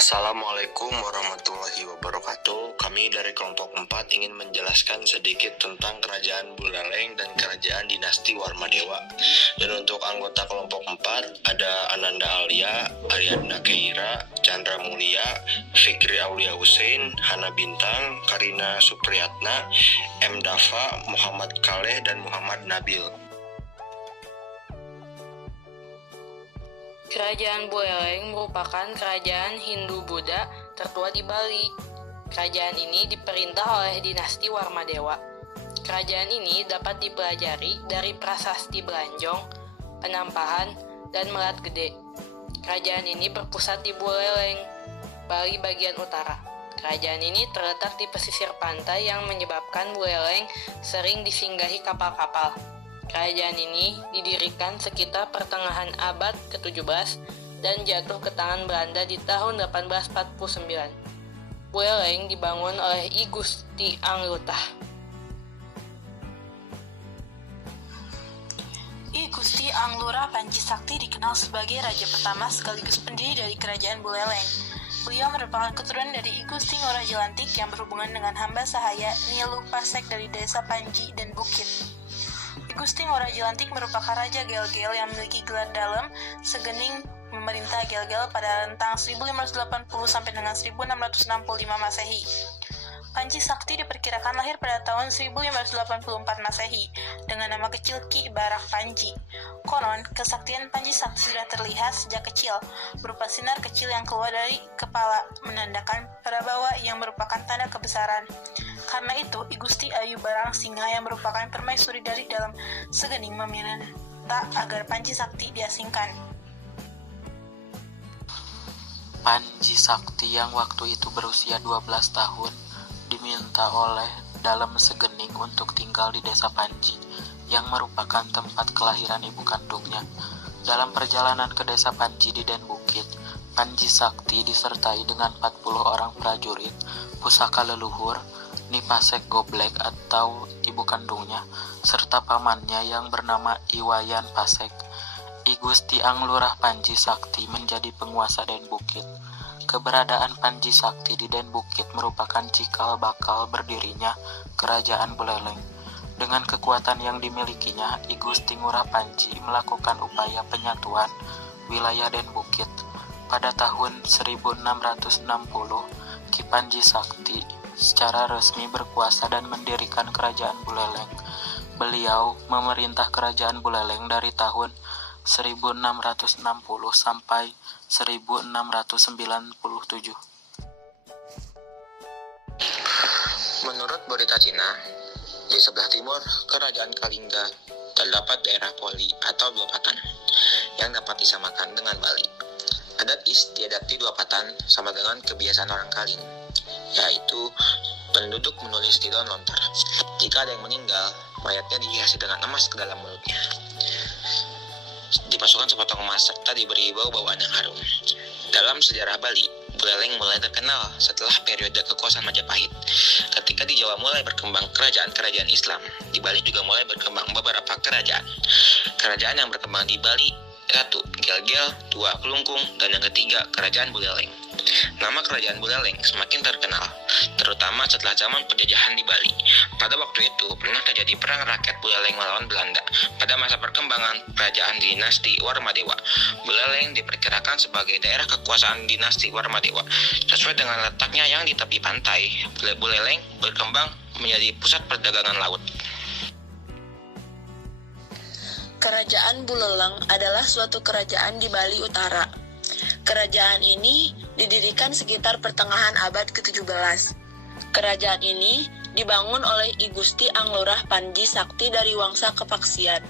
Assalamualaikum warahmatullahi wabarakatuh. Kami dari kelompok 4 ingin menjelaskan sedikit tentang kerajaan Buleleng dan kerajaan dinasti Warmadewa. Dan untuk anggota kelompok 4 ada Ananda Alia, Arianda Keira, Chandra Mulia, Fikri Aulia Hussein, Hana Bintang, Karina Supriyatna, M. Dafa, Muhammad Kaleh, dan Muhammad Nabil. Kerajaan Buleleng merupakan kerajaan Hindu-Buddha tertua di Bali. Kerajaan ini diperintah oleh dinasti Warmadewa. Kerajaan ini dapat dipelajari dari Prasasti Belanjong, Penampahan, dan Melat Gede. Kerajaan ini berpusat di Buleleng, Bali bagian utara. Kerajaan ini terletak di pesisir pantai yang menyebabkan Buleleng sering disinggahi kapal-kapal. Kerajaan ini didirikan sekitar pertengahan abad ke-17 dan jatuh ke tangan Belanda di tahun 1849. Buleleng dibangun oleh I Gusti Anglutah. I Gusti Anglurah Panji Sakti dikenal sebagai raja pertama sekaligus pendiri dari kerajaan Buleleng. Beliau merupakan keturunan dari I Gusti Ngurah Jelantik yang berhubungan dengan hamba sahaya Niluh Pasek dari desa Panji dan Bukit. I Gusti Ngurah Jelantik merupakan Raja Gel-Gel yang memiliki gelar dalam segening memerintah Gel-Gel pada rentang 1580 sampai dengan 1665 Masehi. Panji Sakti diperkirakan lahir pada tahun 1584 Masehi dengan nama kecil Ki Barak Panji. Konon, kesaktian Panji Sakti sudah terlihat sejak kecil, berupa sinar kecil yang keluar dari kepala, menandakan Prabhawa yang merupakan tanda kebesaran. Karena itu, I Gusti Ayu Barang Singa yang merupakan permaisuri dari dalam segening meminta agar Panji Sakti diasingkan. Panji Sakti yang waktu itu berusia 12 tahun diminta oleh dalam segening untuk tinggal di desa Panji yang merupakan tempat kelahiran ibu kandungnya. Dalam perjalanan ke desa Panji di Den Bukit, Panji Sakti disertai dengan 40 orang prajurit, pusaka leluhur, Nipasek Goblek atau ibu kandungnya, serta pamannya yang bernama Iwayan Pasek. I Gusti Anglurah Panji Sakti menjadi penguasa Den Bukit. Keberadaan Panji Sakti di Den Bukit merupakan cikal bakal berdirinya kerajaan Buleleng. Dengan kekuatan yang dimilikinya, I Gusti Ngurah Panji melakukan upaya penyatuan wilayah Den Bukit. Pada tahun 1660, Ki Panji Sakti secara resmi berkuasa dan mendirikan kerajaan Buleleng. Beliau memerintah kerajaan Buleleng dari tahun 1660 sampai 1697. Menurut berita Cina, di sebelah timur kerajaan Kalingga terdapat daerah Poli atau Dua Patan yang dapat disamakan dengan Bali. Adat istiadat di Dua Patan sama dengan kebiasaan orang Kaling, yaitu penduduk menulis di daun lontar. Jika ada yang meninggal, mayatnya dihiasi dengan emas ke dalam mulutnya. Dimasukkan sepotong emas serta diberi bau-bauan yang harum. Dalam sejarah Bali, Buleleng mulai terkenal setelah periode kekuasaan Majapahit. Ketika di Jawa mulai berkembang kerajaan-kerajaan Islam, di Bali juga mulai berkembang beberapa kerajaan. Kerajaan yang berkembang di Bali, satu, Gel-Gel, dua, Kelungkung, dan yang ketiga, Kerajaan Buleleng. Nama Kerajaan Buleleng semakin terkenal, terutama setelah zaman penjajahan di Bali. Pada waktu itu, pernah terjadi perang rakyat Buleleng melawan Belanda. Pada masa perkembangan kerajaan dinasti Warmadewa, Buleleng diperkirakan sebagai daerah kekuasaan dinasti Warmadewa. Sesuai dengan letaknya yang di tepi pantai, Buleleng berkembang menjadi pusat perdagangan laut. Kerajaan Buleleng adalah suatu kerajaan di Bali Utara. Kerajaan ini didirikan sekitar pertengahan abad ke-17. Kerajaan ini dibangun oleh I Gusti Anglurah Panji Sakti dari Wangsa Kepaksian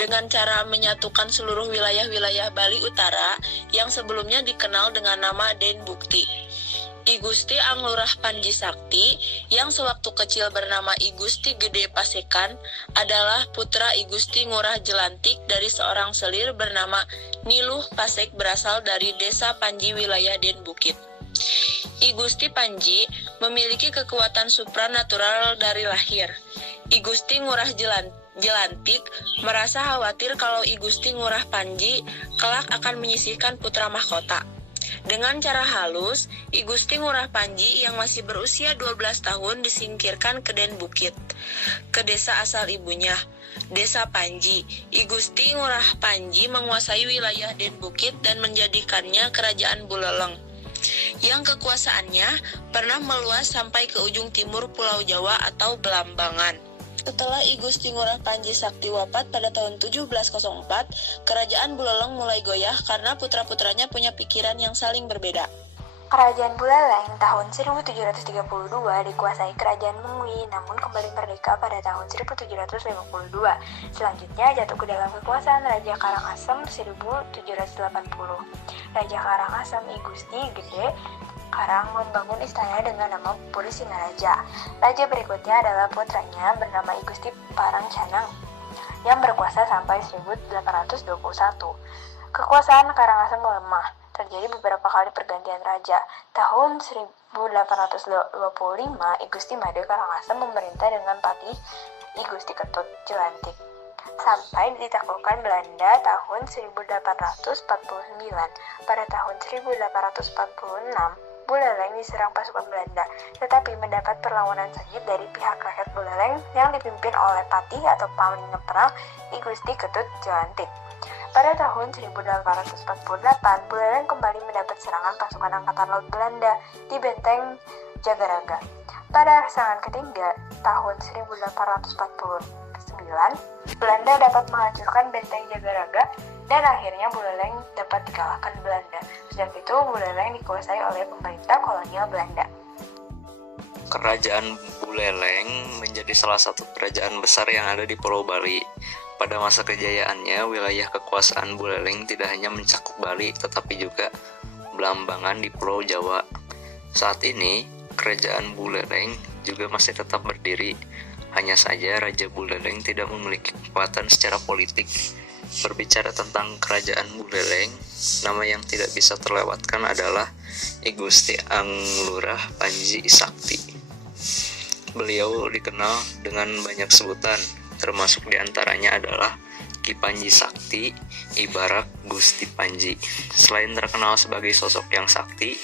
dengan cara menyatukan seluruh wilayah-wilayah Bali Utara yang sebelumnya dikenal dengan nama Den Bukti. I Gusti Anglurah Panji Sakti yang sewaktu kecil bernama I Gusti Gede Pasekan adalah putra I Gusti Ngurah Jelantik dari seorang selir bernama Niluh Pasek berasal dari desa Panji wilayah Den Bukit. I Gusti Panji memiliki kekuatan supranatural dari lahir. I Gusti Ngurah Jelantik merasa khawatir kalau I Gusti Ngurah Panji kelak akan menyisihkan putra mahkota. Dengan cara halus, I Gusti Ngurah Panji yang masih berusia 12 tahun disingkirkan ke Den Bukit, ke desa asal ibunya, Desa Panji. I Gusti Ngurah Panji menguasai wilayah Den Bukit dan menjadikannya Kerajaan Buleleng, yang kekuasaannya pernah meluas sampai ke ujung timur Pulau Jawa atau Belambangan. Setelah I Gusti Ngurah Panji Sakti wafat pada tahun 1704, Kerajaan Buleleng mulai goyah karena putra-putranya punya pikiran yang saling berbeda. Kerajaan Buleleng tahun 1732 dikuasai Kerajaan Mengwi, namun kembali merdeka pada tahun 1752. Selanjutnya jatuh ke dalam kekuasaan Raja Karangasem 1780. Raja Karangasem I Gusti Gede Karang membangun istana dengan nama Puri Singaraja. Raja berikutnya adalah putranya bernama I Gusti Parang Canang yang berkuasa sampai 1821. Kekuasaan Karangasem melemah. Terjadi beberapa kali pergantian raja. Tahun 1825, I Gusti Made Karangasem memerintah dengan patih I Gusti Ketut Jelantik sampai ditaklukkan Belanda tahun 1849. Pada tahun 1846, Buleleng diserang pasukan Belanda, tetapi mendapat perlawanan sengit dari pihak rakyat Buleleng yang dipimpin oleh patih atau panglima perang I Gusti Ketut Jelantik. Pada tahun 1848, Buleleng kembali mendapat serangan pasukan Angkatan Laut Belanda di Benteng Jagaraga. Pada serangan ketiga, tahun 1849, Belanda dapat menghancurkan Benteng Jagaraga dan akhirnya Buleleng dapat dikalahkan Belanda. Sejak itu, Buleleng dikuasai oleh pemerintah kolonial Belanda. Kerajaan Buleleng menjadi salah satu kerajaan besar yang ada di Pulau Bali. Pada masa kejayaannya, wilayah kekuasaan Buleleng tidak hanya mencakup Bali, tetapi juga Belambangan di Pulau Jawa. Saat ini, Kerajaan Buleleng juga masih tetap berdiri. Hanya saja Raja Buleleng tidak memiliki kekuatan secara politik. Berbicara tentang Kerajaan Buleleng, nama yang tidak bisa terlewatkan adalah I Gusti Anglurah Panji Sakti. Beliau dikenal dengan banyak sebutan, termasuk diantaranya adalah Ki Panji Sakti, Ibarat Gusti Panji. Selain terkenal sebagai sosok yang sakti,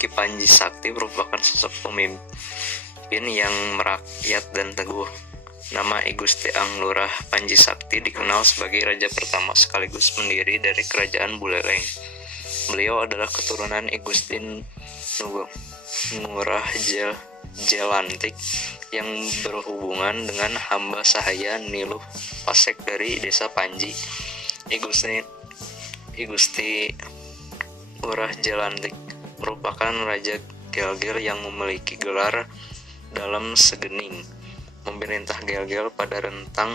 Ki Panji Sakti merupakan sosok pemimpin yang merakyat dan teguh. Nama I Gusti Anglurah Panji Sakti dikenal sebagai raja pertama sekaligus pendiri dari Kerajaan Buleleng. Beliau adalah keturunan I Gusti Ngurah Jelantik yang berhubungan dengan hamba sahaya Niluh Pasek dari Desa Panji. I Gusti Ngurah Jelantik merupakan raja Gelgel yang memiliki gelar dalam segening. Memerintah Gelgel pada rentang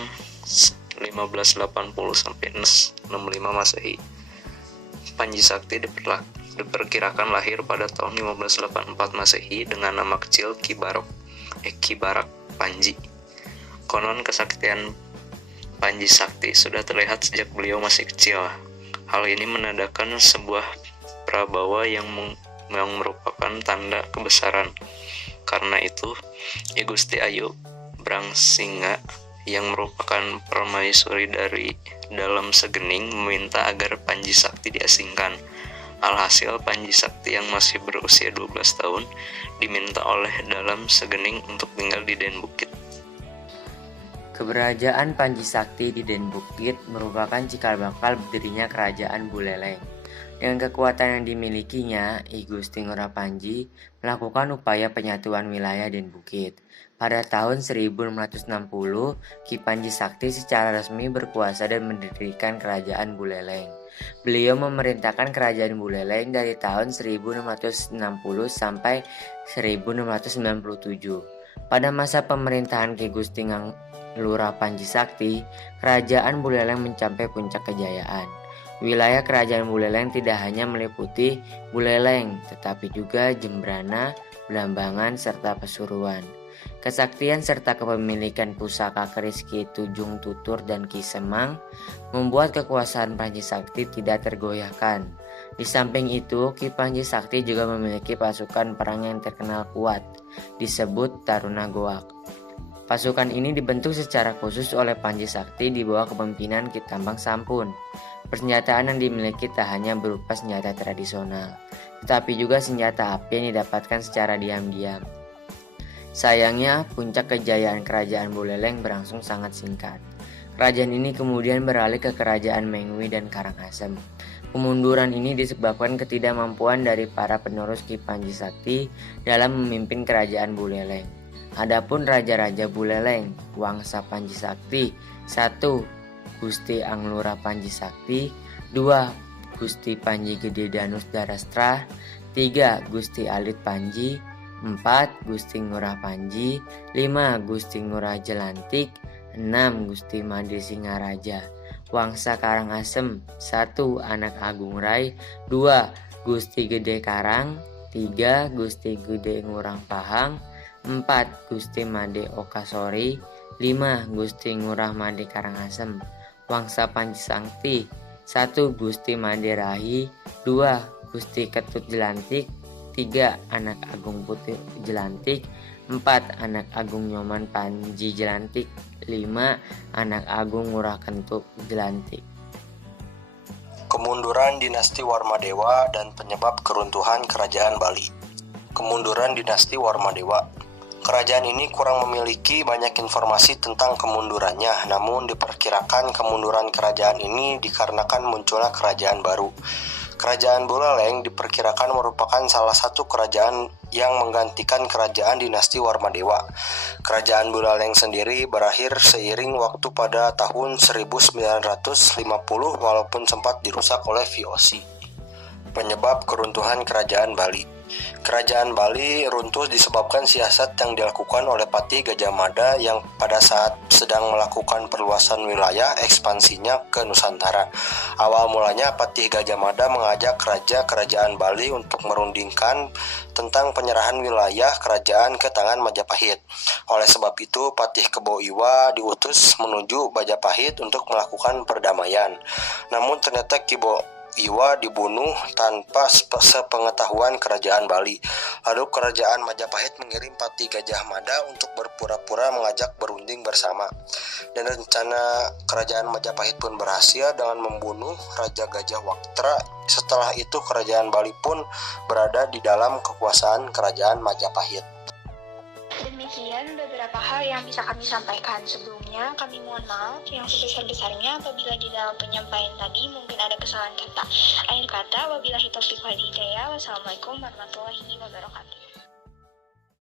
1580 sampai 65 Masehi. Panji Sakti diperkirakan lahir pada tahun 1584 Masehi dengan nama kecil Ki Barak Panji. Konon kesaktian Panji Sakti sudah terlihat sejak beliau masih kecil. Hal ini menandakan sebuah prabawa yang merupakan tanda kebesaran. Karena itu, I Gusti Ayu Brangsinga yang merupakan permaisuri dari dalam segening meminta agar Panji Sakti diasingkan. Alhasil Panji Sakti yang masih berusia 12 tahun diminta oleh dalam segening untuk tinggal di Den Bukit. Keberadaan Panji Sakti di Den Bukit merupakan cikal bakal berdirinya Kerajaan Buleleng. Dengan kekuatan yang dimilikinya, I Gusti Ngurah Panji melakukan upaya penyatuan wilayah Den Bukit. Pada tahun 1660, Ki Panji Sakti secara resmi berkuasa dan mendirikan Kerajaan Buleleng. Beliau memerintahkan Kerajaan Buleleng dari tahun 1660 sampai 1697. Pada masa pemerintahan Ki Gusti Ngurah Panji Sakti, Kerajaan Buleleng mencapai puncak kejayaan. Wilayah Kerajaan Buleleng tidak hanya meliputi Buleleng, tetapi juga Jembrana, Belambangan, serta Pasuruan. Kesaktian serta kepemilikan pusaka keris Ki Tujung Tutur dan Ki Semang membuat kekuasaan Panji Sakti tidak tergoyahkan. Di samping itu, Ki Panji Sakti juga memiliki pasukan perang yang terkenal kuat, disebut Taruna Goak. Pasukan ini dibentuk secara khusus oleh Panji Sakti di bawah kepemimpinan Ki Tambang Sampun. Persenjataan yang dimiliki tak hanya berupa senjata tradisional, tetapi juga senjata api yang didapatkan secara diam-diam. Sayangnya, puncak kejayaan kerajaan Buleleng berlangsung sangat singkat. Kerajaan ini kemudian beralih ke kerajaan Mengwi dan Karangasem. Kemunduran ini disebabkan ketidakmampuan dari para penerus Ki Panji Sakti dalam memimpin kerajaan Buleleng. Adapun raja-raja Buleleng, Wangsa Panji Sakti: 1. Gusti Anglura Panji Sakti, 2. Gusti Panji Gede Danus Darastra, 3. Gusti Alit Panji, 4. Gusti Ngurah Panji, 5. Gusti Ngurah Jelantik, 6. Gusti Made Singaraja. Wangsa Karangasem: 1. Anak Agung Rai, 2. Gusti Gede Karang, 3. Gusti Gede Ngurang Pahang, 4. Gusti Made Okasori, 5. Gusti Ngurah Made Karangasem. Wangsa Panji Sakti: 1. Gusti Made Rahi, 2. Gusti Ketut Jelantik, 3. Anak Agung Putih Jelantik, 4. Anak Agung Nyoman Panji Jelantik, 5. Anak Agung Ngurah Kentut Jelantik. Kemunduran dinasti Warmadewa dan penyebab keruntuhan kerajaan Bali. Kemunduran dinasti Warmadewa. Kerajaan ini kurang memiliki banyak informasi tentang kemundurannya, namun diperkirakan kemunduran kerajaan ini dikarenakan munculnya kerajaan baru. Kerajaan Buleleng diperkirakan merupakan salah satu kerajaan yang menggantikan kerajaan dinasti Warmadewa. Kerajaan Buleleng sendiri berakhir seiring waktu pada tahun 1950 walaupun sempat dirusak oleh VOC. Penyebab keruntuhan kerajaan Bali. Kerajaan Bali runtuh disebabkan siasat yang dilakukan oleh Patih Gajah Mada yang pada saat sedang melakukan perluasan wilayah ekspansinya ke Nusantara. Awal mulanya Patih Gajah Mada mengajak Raja Kerajaan Bali untuk merundingkan tentang penyerahan wilayah kerajaan ke tangan Majapahit. Oleh sebab itu, Patih Kebo Iwa diutus menuju Majapahit untuk melakukan perdamaian. Namun ternyata Kebo Iwa dibunuh tanpa sepengetahuan kerajaan Bali. Lalu kerajaan Majapahit mengirim Patih Gajah Mada untuk berpura-pura mengajak berunding bersama. Dan rencana kerajaan Majapahit pun berhasil dengan membunuh Raja Gajah Waktra. Setelah itu kerajaan Bali pun berada di dalam kekuasaan kerajaan Majapahit. Demikian beberapa hal yang bisa kami sampaikan. Sebelumnya kami mohon maaf yang sebesar-besarnya apabila di dalam penyampaian tadi mungkin ada kesalahan kata. Akhir kata, wabillahi taufiq wal hidayah. Wassalamualaikum warahmatullahi wabarakatuh.